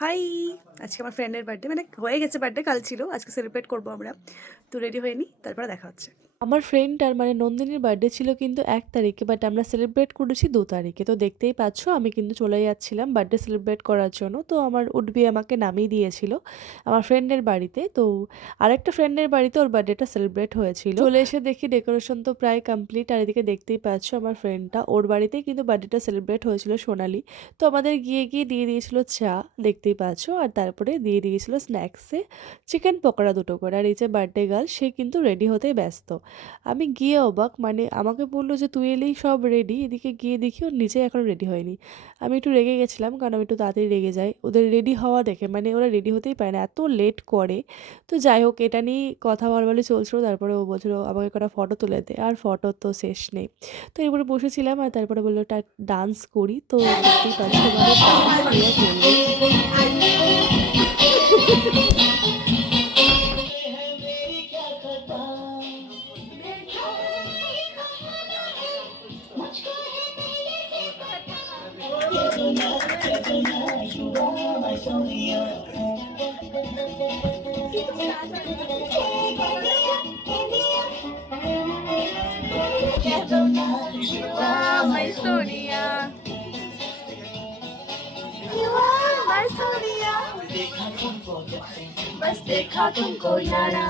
High! আজকে আমার ফ্রেন্ডের বার্থডে মানে হয়ে গেছে বার্থডে কাল ছিল। আজকে সেলিব্রেট করব আমরা। তো রেডি হয়ে নিই, তারপরে দেখা হচ্ছে। আমার ফ্রেন্ডটার মানে নন্দিনীর বার্থডে ছিল কিন্তু ১ তারিখে, বাট আমরা সেলিব্রেট করেছি ২ তারিখে। তো দেখতেই পাচ্ছ আমি কিন্তু চলে যাচ্ছিলাম বার্থডে সেলিব্রেট করার জন্য। তো আমার উডবি আমাকে নামিয়ে দিয়েছিল আমার ফ্রেন্ডের বাড়িতে। তো আরেকটা ফ্রেন্ডের বাড়িতে ওর বার্থডেটা সেলিব্রেট হয়েছিল। চলে এসে দেখি ডেকোরেশন তো প্রায় কমপ্লিট, আর এদিকে দেখতেই পাচ্ছ আমার ফ্রেন্ডটা ওর বাড়িতেই কিন্তু বার্থডেটা সেলিব্রেট হয়েছিল সোনালি। তো আমাদের গিয়ে দিয়ে দিয়েছিল চা, দেখতেই পাচ্ছ, আর তারপরে দিয়ে দিয়েছিল স্ন্যাক্সে চিকেন পকোড়া ২ টো করে। আর এই যে বার্থডে গার্ল সে কিন্তু রেডি হতেই ব্যস্ত। আমি গিয়ে অবাক, মানে আমাকে বলল যে তুই এলেই সব রেডি, এদিকে গিয়ে দেখি ও নিজে এখনো রেডি হয়নি। আমি একটু রেগে গেছিলাম, কারণ আমি একটু তাড়াতাড়ি রেগে যাই ওদের রেডি হওয়া দেখে, মানে ওরা রেডি হতেই পারে না, এত লেট করে। তো যাই হোক, এটা নিয়েই কথা বলাবলি চলছিল। তারপরে ও বলছিল আমাকে কটা ফটো তুলে দে, আর ফটো তো শেষ নেই। তো এরপরে বসেছিলাম, আর তারপরে বললো একটা ডান্স করি। তো দেখতেই পাচ্ছি এভাবে ডান্স কি আর বলবো। You are my Sonia. You are my Sonia. बस देखा तुमको यारा,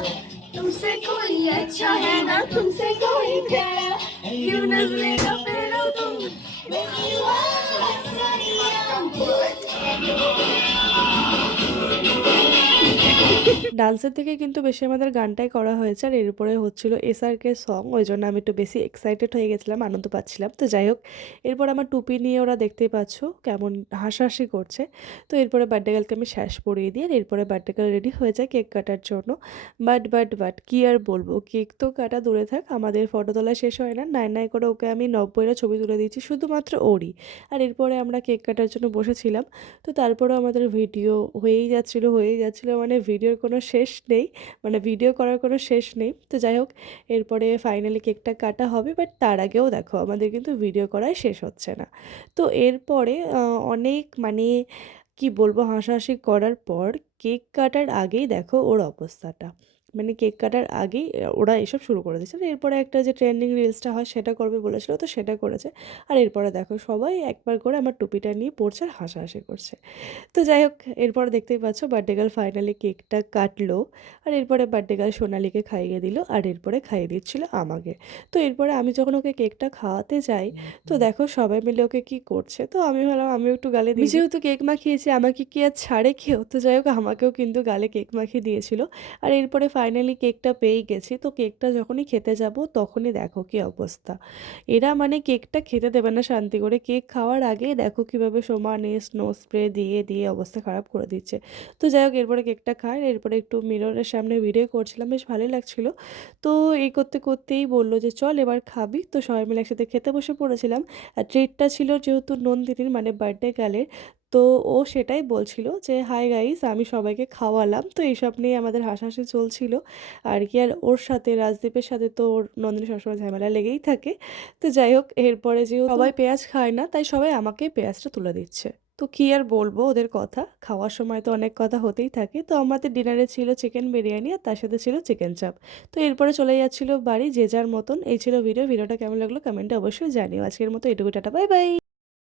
तुमसे कोई अच्छा है ना, तुमसे कोई प्यारा, क्यों नजरे न फेरो तुम। You are my ডান্সের থেকে কিন্তু বেশি আমাদের গানটাই করা হয়েছে, আর এর উপরে হচ্ছিল এসআরকে সং, ওই জন্য আমি একটু বেশি এক্সাইটেড হয়ে গেছিলাম, আনন্দ পাচ্ছিলাম। তো যাই হোক, এরপর আমার টুপি নিয়ে ওরা দেখতেই পাচ্ছ কেমন হাসাহাসি করছে। তো এরপরে বার্থডে গার্লকে আমি শ্বাস পরিয়ে দিই, আর এরপরে বার্থডে গার্ল রেডি হয়ে যায় কেক কাটার জন্য। বাট কী আর বলবো, কেক তো কাটা দূরে থাক, আমাদের ফটো তোলা শেষ হয় না, নাই করে ওকে আমি ৯০টা ছবি তুলে দিয়েছি শুধুমাত্র ওরই। আর এরপরে আমরা কেক কাটার জন্য বসেছিলাম। তো তারপরেও আমাদের ভিডিও হয়েই যাচ্ছিলো, মানে ভিডিওর কোনো শেষ নেই, মানে ভিডিও করার কোনো শেষ নেই। তো যাই হোক, এরপরে ফাইনালি কেকটা কাটা হবে, বাট তার আগেও দেখো আমাদের কিন্তু ভিডিও করাই শেষ হচ্ছে না। তো এরপরে অনেক মানে কি বলবো, হাসাহাসি করার পর কেক কাটার আগেই দেখো ওর অবস্থাটা, মানে কেক কাটার আগেই ওরা এসব শুরু করে দিয়েছে। এরপরে একটা যে ট্রেন্ডিং রিলসটা হয় সেটা করবে বলেছিল, তো সেটা করেছে। আর এরপরে দেখো সবাই একবার করে আমার টুপিটা নিয়ে পড়ছে আর হাসাহাসি করছে। তো যাই হোক, এরপর দেখতেই পাচ্ছ বার্থডে গার্ল ফাইনালি কেকটা কাটলো, আর এরপরে বার্থডে গার্ল সোনালীকে খাইয়ে দিল, আর এরপরে খাইয়ে দিচ্ছিল আমাকে। তো এরপরে আমি যখন ওকে কেকটা খাওয়াতে যাই, তো দেখো সবাই মিলে ওকে কি করছে। তো আমি ভাবলাম আমিও একটু গালে দিই, আমি যেহেতু কেক মাখিয়েছি আমাকে কি আর ছাড়ে কেউ। তো যাই হোক, আমাকেও কিন্তু গালে কেক মাখিয়ে দিয়েছিল। আর এরপরে ফাইনালি কেকটা পেয়েই গেছি। তো কেকটা যখনই খেতে যাব তখনই দেখো কি অবস্থা, এরা মানে কেকটা খেতে দেবে না শান্তি করে, কেক খাওয়ার আগেই দেখো কীভাবে সমানে স্নো স্প্রে দিয়ে অবস্থা খারাপ করে দিচ্ছে। তো যাই হোক, এরপরে কেকটা খাই, এরপরে একটু মিররের সামনে ভিডিও করছিলাম, বেশ ভালোই লাগছিলো। তো এই করতেই বললো যে চল এবার খাবি। তো সবাই মিলে একসাথে খেতে বসে পড়েছিলাম। আর ট্রিটটা ছিল যেহেতু নন্দিনীর মানে বার্থডে গার্লের, তো ও সেটাই বলছিল যে হাই গাইস, আমি সবাইকে খাওয়ালাম। তো এইসব নিয়ে আমাদের হাসাহাসি চলছিল আর কি। আর ওর সাথে রাজদীপের সাথে তো ওর নন্দিনী সবসময় ঝামেলা লেগেই থাকে। তো যাই হোক, এরপরে যেহেতু সবাই পেঁয়াজ খায় না, তাই সবাই আমাকে পেঁয়াজটা তুলে দিচ্ছে। তো কী আর বলবো ওদের কথা, খাওয়ার সময় তো অনেক কথা হতেই থাকে। তো আমাদের ডিনারে ছিল চিকেন বিরিয়ানি, আর তার সাথে ছিল চিকেন চাপ। তো এরপরে চলে যাচ্ছিল বাড়ি যে যার মতন। এই ছিল ভিডিওটা কেমন লাগলো কমেন্টে অবশ্যই জানিও। আজকের মতো এটুকু, টাটা, বাই বাই।